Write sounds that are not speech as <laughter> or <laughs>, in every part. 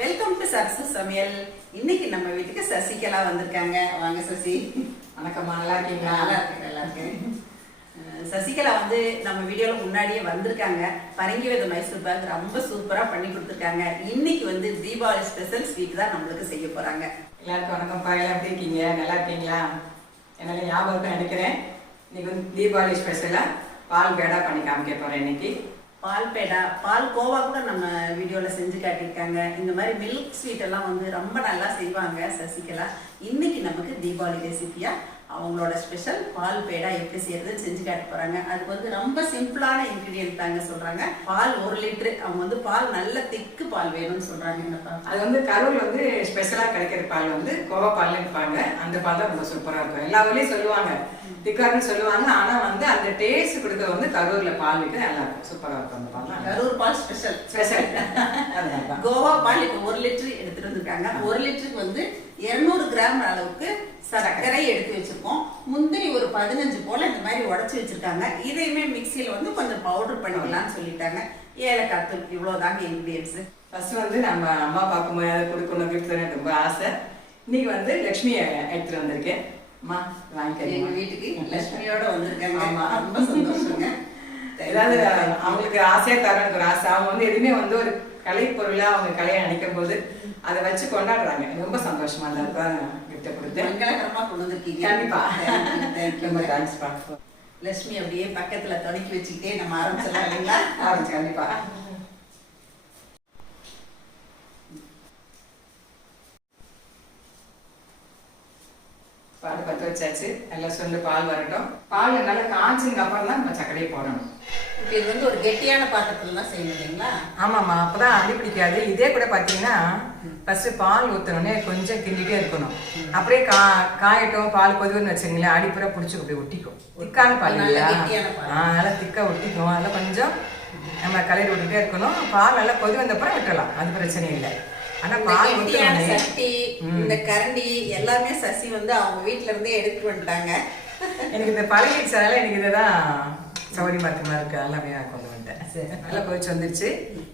Welcome to Sarasu சமையல். இன்னைக்கு நம்ம வீட்டுக்கு சசிகலா வந்திருக்காங்க. வாங்க சசி. வணக்கம்மா நல்லா இருக்கீங்களா? நல்லா இருக்கேன் நல்லா இருக்கேன். சசிகலா வந்து நம்ம வீடியோல முன்னாடியே வந்திருக்காங்க. பரங்கி வித மைசூர் பாக் ரொம்ப சூப்பரா பண்ணி கொடுத்துருக்காங்க. இன்னைக்கு வந்து தீபாவளி ஸ்பெஷல் ஸ்வீட் தான் நம்மளுக்கு செய்ய போறாங்க. எல்லாருக்கும் வணக்கம்ப்பா. எல்லாம் எப்படி இருக்கீங்க? நல்லா இருக்கீங்களா? என்னால ஞாபகம் நினைக்கிறேன். இன்னைக்கு வந்து தீபாவளி ஸ்பெஷலா பால் பேடா பண்ணி காமிக்க போறேன் இன்னைக்கு. பால் பேடா பால் கோவா கூட நம்ம வீடியோவில் செஞ்சு காட்டியிருக்காங்க. இந்த மாதிரி மில்க் ஸ்வீட் எல்லாம் வந்து ரொம்ப நல்லா செய்வாங்க சசிகலா. இன்னைக்கு நமக்கு தீபாவளி ரெசிபியாக அவங்களோட ஸ்பெஷல் பால் பேடா எப்படி செய்யறதுன்னு செஞ்சு காட்ட போறாங்க. அதுக்கு வந்து ரொம்ப சிம்பிளான இன்கிரியன்ட் தாங்க சொல்றாங்க. பால் ஒரு லிட்டரு. அவங்க வந்து பால் நல்ல திக்கு பால் வேணும்னு சொல்றாங்க என்னப்பா அது வந்து கரூர்ல வந்து ஸ்பெஷலா கிடைக்கிற பால் வந்து கோவா பால்னு இருப்பாங்க. அந்த பால் தான் ரொம்ப சூப்பரா இருக்கும். எல்லா ஊர்லயும் சொல்லுவாங்க. திக்காருன்னு சொல்லுவாங்க. ஆனா வந்து அந்த டேஸ்ட் கொடுக்க வந்து கரூர்ல பால் விட்டு நல்லா இருக்கும். சூப்பரா இருக்கும் அந்த பால் கரூர் பால் ஸ்பெஷல் ஸ்பெஷல் கோவா பால் இப்போ ஒரு லிட்டர் எடுத்துட்டு வந்திருக்காங்க. ஒரு லிட்டருக்கு வந்து 200 கிராம் அளவுக்கு சர்க்கரை எடுத்து வச்சிருக்கோம். முந்திரி ஒரு பதினஞ்சு போல இந்த மாதிரி உடைச்சு வச்சிருக்காங்க. இதையுமே மிக்சியில வந்து கொஞ்சம் பவுடர் பண்ணிக்கலாம்னு சொல்லிட்டாங்க. ஏலக்காய் தூள் இவ்வளவுதாங்க இன்கிரியன்ஸ் ஃபர்ஸ்ட் வந்து நம்ம அம்மா பார்க்கும்போது அதை கொடுக்கணும் கிஃப்ட் எனக்கு ரொம்ப ஆசை. இன்னைக்கு வந்து லக்ஷ்மியை எடுத்துட்டு வந்திருக்கேன். அம்மா எங்க வாங்கிக்கிறீங்க வீட்டுக்கு லட்சுமியோட வந்திருக்காங்க ஆமா. ரொம்ப சந்தோஷங்க. ஏதாவது அவங்களுக்கு ஆசையா தரணும் ஒரு ஆசை. அவங்க வந்து எதுவுமே வந்து ஒரு கலை பொருளா அவங்க கலையை நினைக்கும் போது அதை வச்சு கொண்டாடுறாங்க. ரொம்ப சந்தோஷமா இருந்தா கிஃப்ட் கொடுத்தேன். மங்களகரமா கொண்டு வந்திருக்கீங்க. கண்டிப்பா. Thank you, ரொம்ப thank you. தேங்க்ஸ் பா. லட்சுமி அப்படியே பக்கத்துல தொடக்கி வச்சுக்கிட்டே நம்ம ஆரம்பிச்சிடலாம் இல்லைங்களா? ஆரம்பிச்சு கண்டிப்பா. பால் பற்ற வச்சாச்சு. நல்லா சொல்லு பால் வரட்டும். பால் நல்லா காய்ச்சதுக்கு அப்புறம் தான் நம்ம சர்க்கரையை போடணும். இப்போ இது வந்து ஒரு கெட்டியான பாத்திரத்துல தான் செய்யணும் இல்லைங்களா? ஆமாம்மா அப்பதான் அடி பிடிக்காது. இதே கூட பார்த்தீங்கன்னா ஃபர்ஸ்ட் பால் ஊற்றணுன்னே கொஞ்சம் கிண்டிட்டே இருக்கணும். அப்படியே கா காயட்டும் பால் கொதுவுன்னு வச்சுங்களேன் அடிப்புற பிடிச்சி அப்படியே ஒட்டிக்கும். திக்கான பால் இல்லையா? கெட்டியான பால். ஆ நல்லா திக்கா ஒட்டிக்கும். அதில் கொஞ்சம் நம்ம கலரி விட்டுட்டே இருக்கணும். பால் நல்லா கொதி வந்தப்புறம் விட்டுறலாம். அது பிரச்சனை இல்லை. இந்த பால் ஊற்றணுன்னே சட்டி இந்த கரண்டி எல்லாமே சசி வந்து அவங்க வீட்ல இருந்தே எடுத்துட்டு வந்துட்டாங்க. எனக்கு இந்த பழகிடுச்சதால எனக்கு இதுதான் இருக்குமா இருக்கு. எல்லாமே கொண்டு வந்துட்டேன். நல்லா கொதிச்சு வந்துருச்சு.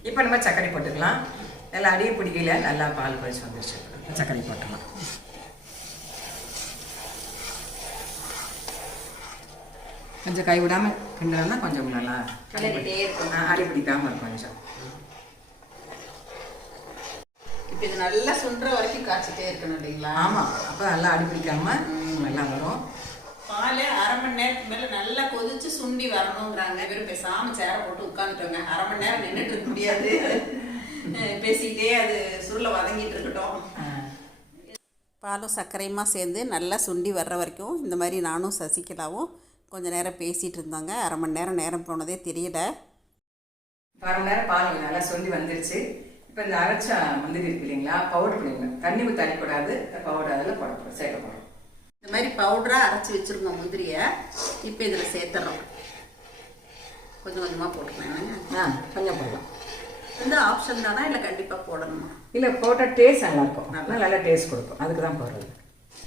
இப்போ நம்ம சர்க்கரை போட்டுக்கலாம். நல்லா அடியை பிடிக்கல நல்லா பால் கொதிச்சு வந்துருச்சு. சர்க்கரை போட்டுக்கலாம் கொஞ்சம் கை விடாம கிண்டலன்னா கொஞ்சம் நல்லா கிளறிட்டே அடி பிடிக்காம இருக்கும் கொஞ்சம். இப்போ இது நல்லா சுண்டுற வரைக்கும் காய்ச்சிட்டே இருக்கணும் இல்லைங்களா? ஆமா அப்போ நல்லா அடி பிடிக்காம நல்லா வரும். பால் அரை மணி நேரத்துக்கு மேல நல்லா கொதிச்சு சுண்டி வரணுங்கிறாங்க வெறும் பேசாம சேர போட்டு உட்காந்துட்டோங்க அரை மணி நேரம் நின்றுட்டு இருக்க முடியாது. பேசிக்கிட்டே அது சுருளை வதங்கிட்டு இருக்கட்டும். பாலும் சர்க்கரையுமா சேர்ந்து நல்லா சுண்டி வர்ற வரைக்கும் இந்த மாதிரி நானும் சசிகலாவும் கொஞ்ச நேரம் பேசிகிட்டு இருந்தாங்க. அரை மணி நேரம் நேரம் போனதே தெரியல. அரை மணி நேரம் பால் நல்லா சொல்லி வந்துருச்சு. இப்போ இந்த அரைச்ச முந்திரி இருக்கு இல்லைங்களா பவுடர் பண்ணிடணும் தண்ணி அரைக்கூடாது பவுடர் அதில் போட போகிறோம் சேர்க்க போகிறோம் இந்த மாதிரி பவுடராக அரைச்சி வச்சுருக்கோம் முந்திரியை. இப்போ இதில் சேர்த்துறோம். கொஞ்சம் கொஞ்சமாக போட்டுக்கலாம். ஆ கொஞ்சம் போடலாம். வந்து ஆப்ஷன் தானா இல்லை கண்டிப்பாக போடணுமா? இல்லை போட்டால் டேஸ்ட் நல்லா இருக்கும் நல்லா நல்ல டேஸ்ட் கொடுக்கும். அதுக்கு தான் போடுறது.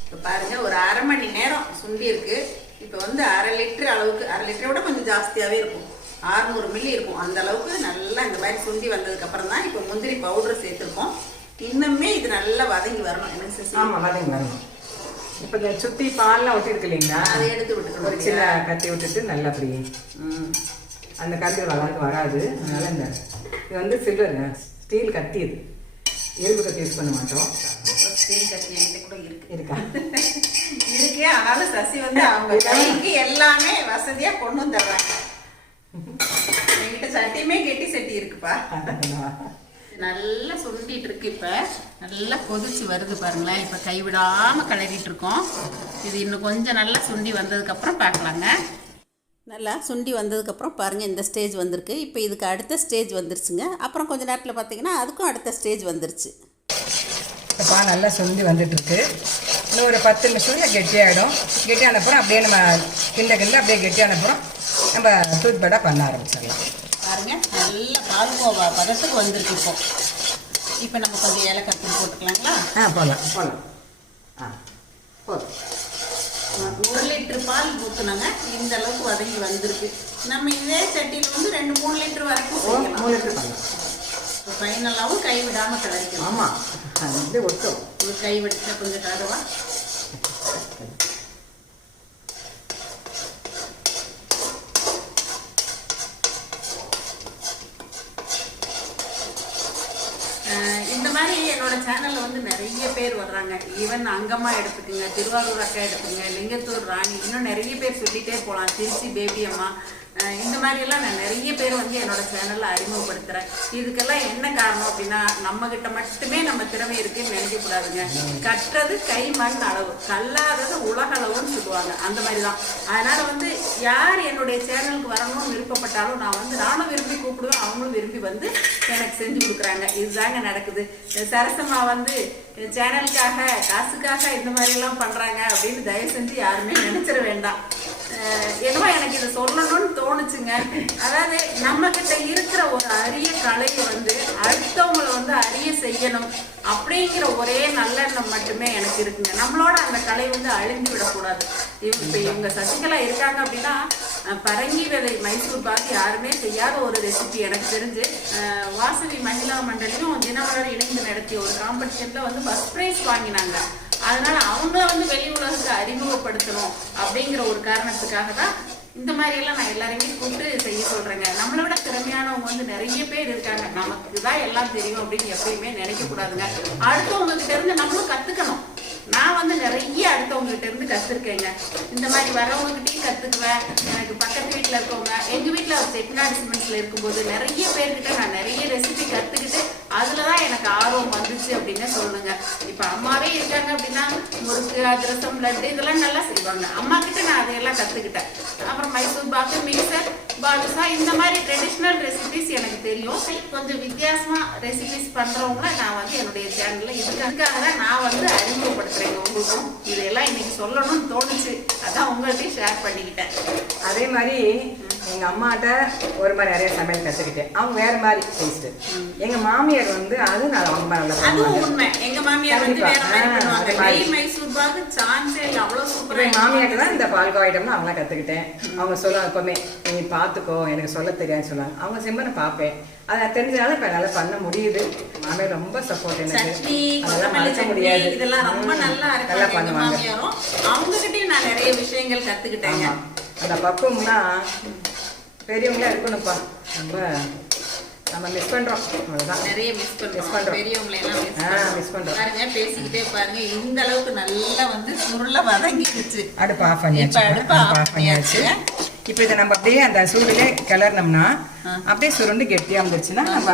இப்போ பாருங்க ஒரு அரை மணி நேரம் சுண்டி இருக்கு. இப்போ வந்து அரை லிட்டர் அளவுக்கு அரை லிட்டரை விட கொஞ்சம் ஜாஸ்தியாகவே இருக்கும். 600 மில்லி இருக்கும். அந்த அளவுக்கு நல்லா இந்த மாதிரி சுண்டி வந்ததுக்கு அப்புறம் தான் இப்போ முந்திரி பவுடர் சேர்த்துருக்கோம். இன்னுமே இது நல்லா வதங்கி வரணும். சிசி ஆமாம் வதங்கி வரணும். இப்போ இந்த சுற்றி பால்லாம் ஒட்டிருக்கு இல்லைங்களா? அதை எடுத்து விட்டுக்கணும் ஒரு சின்ன கத்தி விட்டுட்டு நல்லா அப்படி ம். அந்த கத்தி வளர்ந்து வராது. அதனால இந்த இது வந்து சில்வர் ஸ்டீல் கத்தி இது. எலும்பு கத்தி யூஸ் பண்ண மாட்டோம். ஸ்டீல் கத்தி என்கிட்ட கூட இருக்கு. இருக்கா? இருக்கு ஆனாலும் சசி வந்து அவங்க கைக்கு எல்லாமே வசதியா கொண்டு வந்துடுறாங்க. என்கிட்ட சட்டியுமே கெட்டி சட்டி இருக்குப்பா. நல்லா சுண்டிட்டு இருக்கு இப்ப. நல்லா கொதிச்சு வருது பாருங்களேன். இப்ப கைவிடாம கிளறிட்டு இருக்கோம். இது இன்னும் கொஞ்சம் நல்லா சுண்டி வந்ததுக்கு அப்புறம் பார்க்கலாங்க நல்லா சுண்டி வந்ததுக்கப்புறம் பாருங்கள் இந்த ஸ்டேஜ் வந்திருக்கு. இப்போ இதுக்கு அடுத்த ஸ்டேஜ் வந்துருச்சுங்க. அப்புறம் கொஞ்ச நேரத்தில் பார்த்தீங்கன்னா அதுக்கும் அடுத்த ஸ்டேஜ் வந்துருச்சு. இப்போ நல்லா சுண்டி வந்துட்டு இருக்கு இன்னும் ஒரு பத்து நிமிஷத்துல கெட்டியாயிடும் கெட்டியான அப்புறம் அப்படியே நம்ம கிண்ட கிண்ட அப்படியே கெட்டியான அப்புறம் நம்ம டூத் பேடாக பண்ண ஆரம்பிச்சிடலாம். பாருங்க நல்ல பால்கோவா பதத்துக்கு வந்திருக்கு இப்போ. இப்போ நம்ம கொஞ்சம் ஏலக்காய் தூள் போட்டுக்கலாங்களா? ஆ போகலாம் போகலாம் ஆ போதும். ஒரு லிட்டர் பால் ஊற்றுனாங்க இந்த அளவுக்கு வதங்கி வந்திருக்கு. நம்ம இதே சட்டியில் வந்து ரெண்டு மூணு லிட்டர் வரைக்கும் மூணு லிட்டர் பண்ணலாம் ஃபைனலாகவும் கை விடாமல் கிளறிக்கணும் ஆமாம் <laughs> ஒட்டும். கை விட்டு கொஞ்சம் கலருவா அஹ் இந்த மாதிரி என்னோட சேனல்ல வந்து நிறைய பேர் வர்றாங்க. ஈவன் அங்கம்மா எடுத்துக்கோங்க திருவாரூர் அக்கா எடுத்துக்கோங்க லிங்கத்தூர் ராணி இன்னும் நிறைய பேர் சொல்லிட்டே போகலாம் திருச்சி பேபி அம்மா இந்த மாதிரியெல்லாம் நான் நிறைய பேர் வந்து என்னோட சேனலில் அறிமுகப்படுத்துகிறேன் இதுக்கெல்லாம் என்ன காரணம் அப்படின்னா நம்மக்கிட்ட மட்டுமே நம்ம திறமை இருக்குன்னு நினைக்கக்கூடாதுங்க. கட்டுறது கற்றது கை மண் அளவு. கல்லாதது உலக அளவுன்னு சொல்லுவாங்க. அந்த மாதிரி தான் அதனால் வந்து யார் என்னுடைய சேனலுக்கு வரணும்னு விருப்பப்பட்டாலும் நான் வந்து நானும் விரும்பி கூப்பிடுவேன். அவங்களும் விரும்பி வந்து எனக்கு செஞ்சு கொடுக்குறாங்க. இதுதாங்க நடக்குது. சரசம்மா வந்து சேனலுக்காக காசுக்காக இந்த மாதிரிலாம் பண்ணுறாங்க அப்படின்னு தயவு செஞ்சு யாருமே நினச்சிட வேண்டாம். என்னமோ எனக்கு இதை சொல்லணும்னு தோணுச்சுங்க. அதாவது நம்ம கிட்ட இருக்கிற ஒரு அரிய கலையை வந்து அடுத்தவங்களை வந்து அறிய செய்யணும் அப்படிங்கிற ஒரே நல்லெண்ணம் மட்டுமே எனக்கு இருக்குங்க. நம்மளோட அந்த கலை வந்து அழிஞ்சு விடக்கூடாது. இப்போ இவங்க சசிகலா இருக்காங்க அப்படின்னா பரங்கி விதை மைசூர் பாக்கு யாருமே செய்யாத ஒரு ரெசிபி எனக்கு தெரிஞ்சு வாசவி மகிழா மண்டலியும் தினமலர் இணைந்து நடத்திய ஒரு காம்படிஷன்ல வந்து ஃபர்ஸ்ட் ப்ரைஸ் வாங்கினாங்க. அதனால அவங்கள வந்து வெளி உலகத்தை அறிமுகப்படுத்தணும் அப்படிங்கிற ஒரு காரணத்துக்காக தான் இந்த மாதிரி எல்லாம் நான் எல்லாரையுமே கூப்பிட்டு செய்ய சொல்றேங்க. நம்மளை விட திறமையானவங்க வந்து நிறைய பேர் இருக்காங்க. நமக்கு தான் எல்லாம் தெரியும் அப்படின்னு எப்பயுமே நினைக்க கூடாதுங்க அடுத்தவங்க கிட்ட இருந்து நம்மளும் கத்துக்கணும். நான் வந்து நிறைய அடுத்தவங்ககிட்ட இருந்து கத்துருக்கேங்க. இந்த மாதிரி வரவங்ககிட்டயும் கத்துக்குவேன். எனக்கு பக்கத்து வீட்டில் இருக்கவங்க எங்க வீட்டில் செட்டிநாடு சிமெண்ட்ஸ்ல இருக்கும்போது நிறைய பேர்கிட்ட நான் நிறைய ரெசிபி அதில் அதுலதான் எனக்கு ஆர்வம் வந்துச்சு அப்படின்னு சொல்லுங்க இப்ப அம்மாவே இருக்காங்க அப்படின்னா முறுக்கு அதிரசம் லட்டு இதெல்லாம் நல்லா செய்வாங்க. அம்மா கிட்ட நான் அதையெல்லாம் கத்துக்கிட்டேன். அப்புறம் மைசூர் பாக்கு மிக்சர் பாதுஷா இந்த மாதிரி ட்ரெடிஷ்னல் ரெசிபிஸ் எனக்கு தெரியும். கொஞ்சம் வித்தியாசமா ரெசிபிஸ் பண்றவங்கள நான் வந்து என்னுடைய சேனல்ல இதுக்காக தான் நான் வந்து அறிமுகப்படுத்துறேங்க உங்களுக்கும். இதெல்லாம் இன்னைக்கு சொல்லணும்னு தோணுச்சு. அதான் உங்கள்கிட்டயும் ஷேர் பண்ணிக்கிட்டேன். அதே மாதிரி எங்க அம்மாட்ட ஒரு மாதிரி நிறைய சமையல் கத்துக்கிட்டேன் அவங்க வேற மாதிரி டேஸ்ட் எங்க மாமியார் வந்து அது நான் அவங்க நல்லா அதுவும் பண்ணுவாங்க. உண்மை எங்க மாமியார் மாமியார்ட்ட தான் இந்த பால்கோ ஐட்டம்லாம் அவங்களாம் கற்றுக்கிட்டேன் அவங்க சொல்லுவாங்க எப்பவுமே நீ பார்த்துக்கோ எனக்கு சொல்ல தெரியாதுன்னு சொல்லுவாங்க. அவங்க சிம்ம நான் பார்ப்பேன். அதை தெரிஞ்சனால இப்போ என்னால் பண்ண முடியுது. மாமியார் ரொம்ப சப்போர்ட் எனக்கு. அதெல்லாம் மறக்க முடியாது. இதெல்லாம் ரொம்ப நல்லா நல்லா பண்ணுவாங்க. மாமியாரும். அவங்க கிட்டயும் நான் நிறைய விஷயங்கள் கத்துக்கிட்டேங்க. ஆமா. அந்த பக்குவம்லாம் பெரியவங்களா இருக்கணும்ப்பா. ரொம்ப நம்ம மிஸ் பண்றோம். அவ்வளவுதான். நிறைய மிஸ் Miss பண்றோம். பண்றோம். பெரியவங்களை எல்லாம் மிஸ் ஆ. பாருங்க பேசிக்கிட்டே பாருங்க. இந்த அளவுக்கு நல்லா வந்து சுருள வதங்கிடுச்சு அடுப்பு ஆஃப் பண்ணியாச்சு. இப்ப அடுப்பு ஆஃப் பண்ணியாச்சு. இப்போ இதை நம்ம அப்படியே அந்த சூடுலே கிளறினோம்னா அப்படியே சுருண்டு கெட்டியா வந்துருச்சுன்னா நம்ம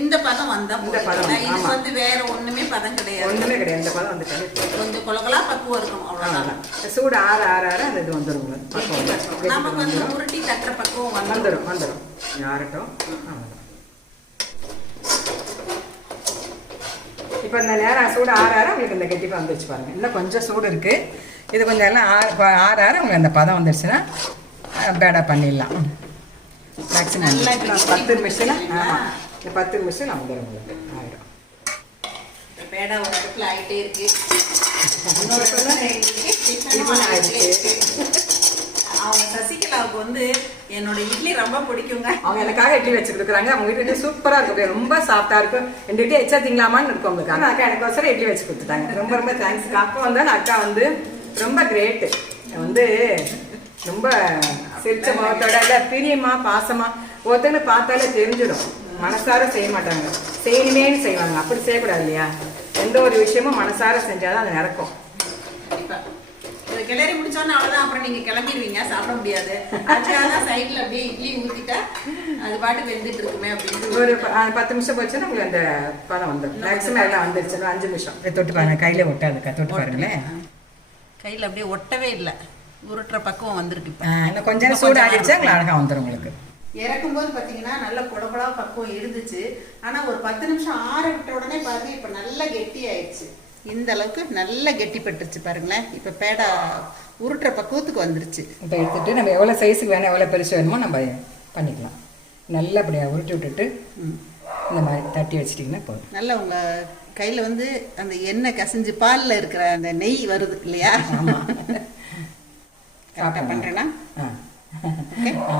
இந்த பதம் வந்தா இந்த போதும். இது. வந்து வேற ஒண்ணுமே பதம் கிடையாது. ஒண்ணுமே கிடையாது. இந்த பதம் வந்துட்டாலே. கொஞ்சம் கொலகலா பக்குவம் இருக்கும் அவ்வளவுதான். சூடு ஆற ஆற ஆற அந்த இது வந்துடும் பக்குவம் நமக்கு வந்து. உருட்டி தட்டுற பக்குவம் வந்துடும் வந்துடும் அவ்வளவுதான். இப்போ இந்த நேரம் சூடு ஆற ஆற உங்களுக்கு இந்த கெட்டிப்பா வந்துருச்சு பாருங்க. இன்னும் கொஞ்சம் சூடு இருக்கு. இது கொஞ்சம் எல்லாம் ஆற ஆற ஆற உங்களுக்கு அந்த பதம் வந்துருச்சுன்னா பேடா பண்ணிடலாம் மேக்ஸிமம் பத்து நிமிஷம் பண்ணிங்களா? ஆமாம் இந்த பத்து நிமிஷம் நான் வந்துடும் உங்களுக்கு ஆயிடும் பேடா ஒரு இடத்துல ஆயிட்டே இருக்கு. அவங்க சசிகலாவுக்கு வந்து என்னோட இட்லி ரொம்ப பிடிக்குங்க அவங்க எனக்காக இட்லி வச்சு கொடுக்குறாங்க அவங்க வீட்டு இட்லி சூப்பரா இருக்கும் ரொம்ப சாஃப்டா இருக்கும் ரெண்டு இட்லி எச்சா திங்கலாமான்னு இருக்கும் உங்களுக்கு ஆனா அக்கா எனக்கு ஒசரம் இட்லி வச்சு கொடுத்துட்டாங்க ரொம்ப ரொம்ப தேங்க்ஸ் அப்பா வந்தாலும் அக்கா வந்து ரொம்ப கிரேட் வந்து ரொம்ப சிரிச்ச முகத்தோட இல்ல பிரியமா பாசமா ஒருத்தங்க பார்த்தாலே தெரிஞ்சிடும். மனசார செய்ய மாட்டாங்க. செய்யணுமேன்னு செய்வாங்க. அப்படி செய்யக்கூடாது இல்லையா? எந்த ஒரு விஷயமும் மனசார செஞ்சாதான் அது நடக்கும். கிளறி முடிச்சோன்னே அவ்வளவுதான். அப்புறம் நீங்க கிளம்பிடுவீங்க. சாப்பிட முடியாது. அதுக்காக சைட்ல அப்படியே இட்லி ஊத்திட்டா அது பாட்டு வெந்துட்டு இருக்குமே அப்படின்னு ஒரு பத்து நிமிஷம் போச்சுன்னா உங்களுக்கு அந்த பதம் வந்துடும் மேக்ஸிமம் எல்லாம் வந்துருச்சு அஞ்சு நிமிஷம். தொட்டு பாருங்க. கையில ஒட்டாதுக்கா தொட்டு பாருங்களேன். கையில அப்படியே ஒட்டவே இல்லை. உருட்டுற பக்குவம் வந்திருக்கு இன்னும் கொஞ்ச நேரம் சூடு ஆடிடுச்சா உங்களுக்கு அழகா வந்துடும் உங்களுக்கு? இறக்கும்போது பாத்தீங்கன்னா நல்ல குடகுடா பக்குவம் இருந்துச்சு. ஆனா ஒரு பத்து நிமிஷம் ஆற விட்ட உடனே பாருங்க இப்ப நல்லா கெட்டி ஆயிடுச்சு இந்த அளவுக்கு நல்லா கெட்டி பட்டுருச்சு பாருங்களேன். இப்ப பேடா உருட்டுற பக்குவத்துக்கு வந்துருச்சு. இப்போ எடுத்துட்டு நம்ம எவ்வளோ சைஸுக்கு வேணும் எவ்வளோ பெருசு வேணுமோ நம்ம பண்ணிக்கலாம். நல்லா அப்படியே உருட்டி விட்டுட்டு இந்த மாதிரி தட்டி வச்சிட்டிங்கன்னா போதும். நல்லா உங்க கையில வந்து அந்த எண்ணெய் கசிஞ்சு பால்ல இருக்கிற அந்த நெய் வருது இல்லையா? ஆமா. ஆ. ஆ.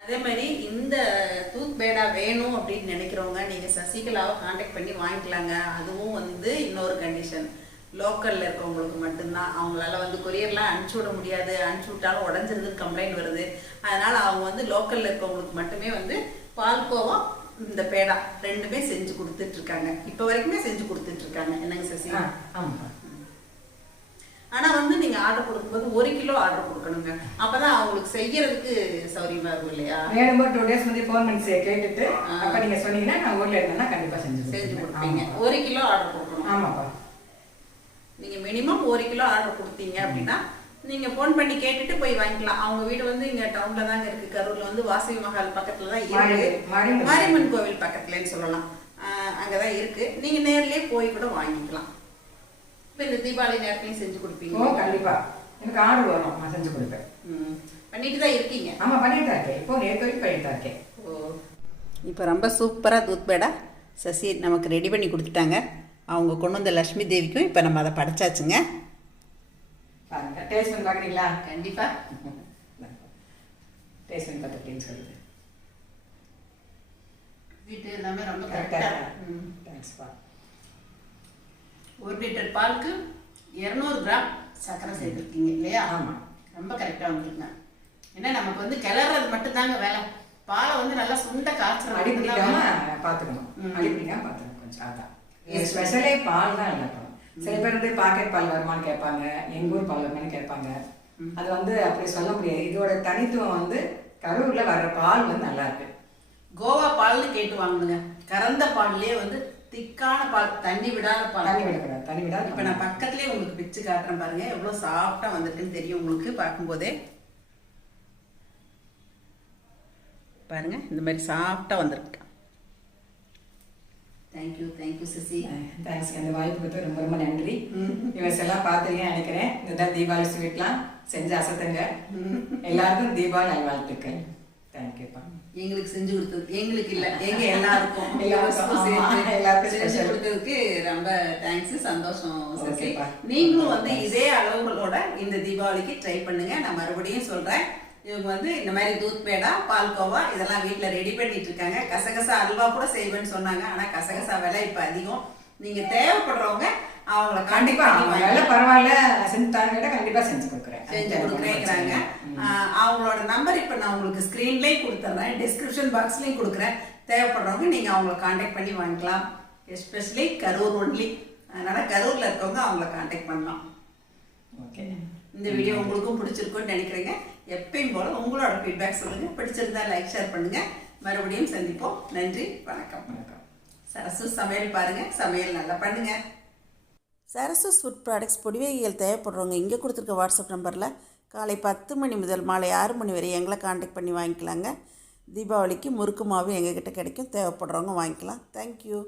அதே மாதிரி இந்த தூத் தூத் பேடா வேணும் அப்படின்னு நினைக்கிறவங்க நீங்கள் சசிகலாவை காண்டாக்ட் பண்ணி வாங்கிக்கலாங்க. அதுவும் வந்து இன்னொரு கண்டிஷன் லோக்கலில் இருக்கவங்களுக்கு மட்டும்தான். அவங்களால வந்து கொரியர்லாம் அனுப்பிச்சி விட முடியாது. அனுப்பிச்சி விட்டாலும் உடஞ்சிருதுன்னு கம்ப்ளைண்ட் வருது. அதனால் அவங்க வந்து லோக்கலில் இருக்கவங்களுக்கு மட்டுமே வந்து பால்கோவா இந்த பேடா ரெண்டுமே செஞ்சு கொடுத்துட்டு இருக்காங்க. இப்போ வரைக்குமே செஞ்சு கொடுத்துட்டு இருக்காங்க. என்னங்க சசி? ஆ ஆமாப்பா ஆனா வந்து நீங்க ஆர்டர் கொடுக்கும்போது ஒரு கிலோ ஆர்டர் கொடுக்கணுங்க. அப்பதான் அவங்களுக்கு செய்யறதுக்கு சௌரியமா இருக்கும் இல்லையா? வேணுமோ டூ டேஸ் வந்து ஃபோன் பண்ணி கேட்டுட்டு. அப்ப நீங்க சொன்னீங்கன்னா நான் ஊர்ல இருந்தேன்னா கண்டிப்பா செஞ்சு செஞ்சு. கொடுப்பீங்க. ஒரு கிலோ ஆர்டர் கொடுக்கணும். ஆமாப்பா. நீங்க மினிமம் ஒரு கிலோ ஆர்டர் கொடுத்தீங்க அப்படின்னா நீங்க ஃபோன் பண்ணி கேட்டுட்டு போய் வாங்கிக்கலாம். அவங்க வீடு வந்து இங்க டவுன்ல தாங்க இருக்கு. கரூர்ல வந்து வாசவி மஹால் பக்கத்துல தான் இருக்கு. மாரியம்மன் கோவில். பக்கத்துலன்னு சொல்லலாம். ஆஹ் அங்கதான் இருக்கு. நீங்க நேர்லயே போய் கூட வாங்கிக்கலாம். இப்ப இந்த தீபாவளி நேரத்துலயும் செஞ்சு ஓ கொடுப்பீங்க கண்டிப்பா. எனக்கு ஆர்டர் வரும் நான் செஞ்சு கொடுப்பேன். ம். பண்ணிட்டு தான் இருக்கீங்க. ஆமா பண்ணிட்டு தான் இருக்கேன். இப்போ நேற்று வரைக்கும் பண்ணிட்டு தான் இருக்கேன். இப்போ ரொம்ப சூப்பராக தூத் பேடா சசி நமக்கு ரெடி பண்ணி கொடுத்துட்டாங்க. அவங்க கொண்டு வந்த லக்ஷ்மி தேவிக்கும் இப்போ நம்ம அதை படைச்சாச்சுங்க. பாருங்க. டேஸ்ட் பண்ணி பார்க்குறீங்களா? கண்டிப்பாக டேஸ்ட் பண்ணி பார்த்துக்கிட்டேன்னு சொல்லுது. வீட்டு எல்லாமே ரொம்ப கரெக்டாக கரெக்டாக தேங்க்ஸ்ப்பா ஒரு லிட்டர் பாலுக்கு இரநூறு கிராம் சர்க்கரை சேர்த்துருக்கீங்க இல்லையா? ஆமாம் ரொம்ப கரெக்டாக வந்துருங்க ஏன்னா நமக்கு வந்து கிளறது மட்டும்தாங்க வேலை. பாலை வந்து நல்லா சுண்ட காய்ச்சல் அடி பிடிக்காம மட்டும்தான் பார்த்துக்கணும் ம். அடி பிடிக்காம பார்த்துக்கணும் கொஞ்சம் அதான். இது ஸ்பெஷலே பால் தான் இல்லை சில பேர் வந்து பாக்கெட் பால் வருமான்னு கேட்பாங்க எங்க ஊர் பால் வருமான்னு கேட்பாங்க. அது வந்து அப்படி சொல்ல முடியாது. இதோட தனித்துவம் வந்து கரூர்ல வர்ற பால் வந்து நல்லா இருக்கு. கோவா பால்னு கேட்டு வாங்குங்க. கறந்த பால்லே வந்து திக்கான பால் தண்ணி விடாத பால். தண்ணி விடக்கூடாது தண்ணி விடாது இப்போ நான் பக்கத்துலேயே உங்களுக்கு பிச்சு காட்டுறேன் பாருங்க. எவ்வளோ சாஃப்டாக வந்திருக்குன்னு தெரியும் உங்களுக்கு பார்க்கும்போதே. பாருங்க இந்த மாதிரி சாஃப்டாக வந்திருக்கு. தேங்க்யூ தேங்க்யூ சசி தேங்க்ஸ் இந்த வாய்ப்பு கொடுத்து ரொம்ப ரொம்ப நன்றி. இவஸ் எல்லாம் பார்த்துருக்கேன் நினைக்கிறேன். இதுதான் தீபாவளி ஸ்வீட்லாம் செஞ்சு அசத்துங்க. எல்லாருக்கும் தீபாவளி நல்வாழ்த்துக்கள். தேங்க்யூப்பா எங்களுக்கு செஞ்சு கொடுத்தது எங்களுக்கு இல்ல <laughs> எங்க எல்லாருக்கும். செஞ்சு. கொடுத்ததுக்கு ரொம்ப தேங்க்ஸ் சந்தோஷம் சசி. நீங்களும் வந்து இதே அளவுகளோட இந்த தீபாவளிக்கு ட்ரை பண்ணுங்க. நான் மறுபடியும் சொல்றேன். இவங்க வந்து இந்த மாதிரி தூத் பேடா பால்கோவா இதெல்லாம் வீட்ல ரெடி பண்ணிட்டு இருக்காங்க. கசகசா அல்வா கூட செய்வேன்னு சொன்னாங்க. ஆனா கசகசா விலை இப்ப அதிகம். நீங்க தேவைப்படுறவங்க அவங்கள கண்டிப்பா அவங்க வேலை பரவாயில்ல செஞ்சு தாங்க கண்டிப்பா செஞ்சு கொடுக்குறேன். செஞ்சு கொடுக்குறேங்கிறாங்க அவங்களோட நம்பர் இப்போ நான் உங்களுக்கு ஸ்க்ரீன்லேயும் கொடுத்துட்றேன் டிஸ்கிரிப்ஷன் பாக்ஸ்லேயும் கொடுக்குறேன். தேவைப்படுறவங்க நீங்கள் அவங்கள காண்டாக்ட் பண்ணி வாங்கிக்கலாம். எஸ்பெஷலி கரூர் ஒன்லி அதனால் கரூரில் இருக்கவங்க அவங்கள காண்டாக்ட் பண்ணலாம். ஓகே இந்த வீடியோ உங்களுக்கும் பிடிச்சிருக்கும்னு நினைக்கிறேங்க. எப்பயும் போல உங்களோட ஃபீட்பேக் சொல்லுங்கள் பிடிச்சிருந்தா லைக் ஷேர் பண்ணுங்கள் மறுபடியும் சந்திப்போம். நன்றி வணக்கம். வணக்கம். சரசு சமையல் பாருங்க. சமையல் நல்லா பண்ணுங்க. சரஸ்வஸ் ஃபுட் ப்ராடக்ட்ஸ் பொடிவேகிகள் தேவைப்படுறவங்க இங்கே கொடுத்துருக்க வாட்ஸ்அப் நம்பரில் காலை பத்து மணி முதல் மாலை ஆறு மணி வரை எங்களை காண்டாக்ட் பண்ணி வாங்கிக்கலாங்க. தீபாவளிக்கு முறுக்கு மாவு எங்ககிட்ட கிடைக்கும். தேவைப்படுறவங்க வாங்கிக்கலாம். தேங்க்யூ